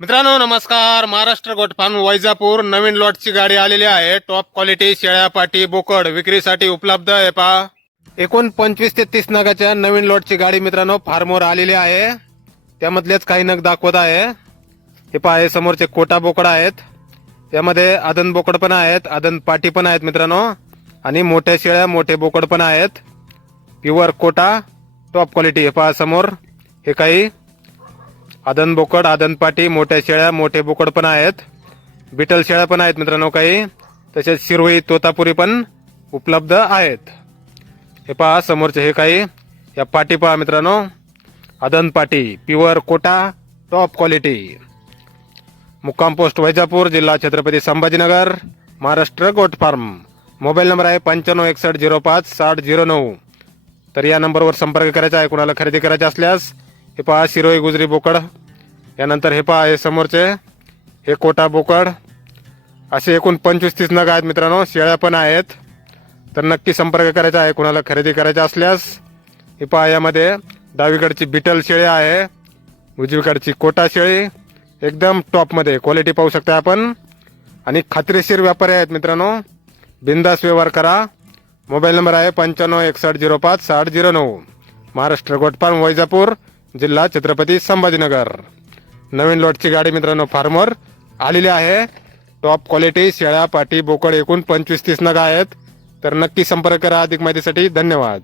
मित्रांनो नमस्कार. Maharashtra goat farm Vaijapur नवीन लॉटची गाडी आलेली आहे. टॉप क्वालिटी शेळ्या पाटी बोकड विक्रीसाठी उपलब्ध आहे. पहा एकूण 25 ते 30 नगाच्या नवीन लॉटची गाडी मित्रांनो फार्मवर आलेली आहे. त्यामधलेच काही नग दाखवत आहे. हे पहा हे समोरचे कोटा बोकड आहेत. त्यामध्ये आदन बोकड पण आहेत, आदन पाटी पण आहेत मित्रांनो, आणि मोठ्या शेळ्या मोठे बोकड पण आहेत. Pure Kota top quality. हे पहा समोर हे काही आदन बोकड, आदन पाटी, मोठ्या शेळ्या मोठे बोकड पण आहेत. बिटल शेळ्या पण आहेत मित्रांनो काही. तसेच शिरवई तोतापुरी पण उपलब्ध आहेत. हे पहा समोरचे हे काही या पाटी पहा मित्रांनो, आदन पाटी प्युअर कोटा टॉप क्वालिटी. मुक्काम पोस्ट वैजापूर, जिल्हा Chhatrapati Sambhajinagar, Maharashtra goat farm. Mobile number आहे 9561056009. तर या नंबरवर संपर्क करायचा आहे कुणाला खरेदी करायचे असल्यास. हे पहा शिरोई गुजरी बोकड, यानंतर हे पहा हे समोरचे हे कोटा बोकड. असे एकूण 25-30 नग आहेत मित्रांनो. शेळ्या पण आहेत. तर नक्की संपर्क करायचा आहे कुणाला खरेदी करायचा असल्यास. हे पहा यामध्ये डावीकडची बिटल शेळी आहे, उजवीकडची कोटा शेळी. एकदम टॉपमध्ये क्वालिटी पाहू शकता आपण. आणि खात्रीशीर व्यापारी आहेत मित्रांनो. बिंदास व्यवहार करा. मोबाईल नंबर आहे 9561056009. महाराष्ट्र गोट फार्म वैजापूर, जिल्हा छत्रपती संभाजीनगर. नवीन लॉटची गाडी मित्रांनो फार्मर आलेली आहे. टॉप क्वालिटी शेळ्या पाटी बोकड एकूण 25-30 नग आहेत. तर नक्की संपर्क करा अधिक माहितीसाठी. धन्यवाद.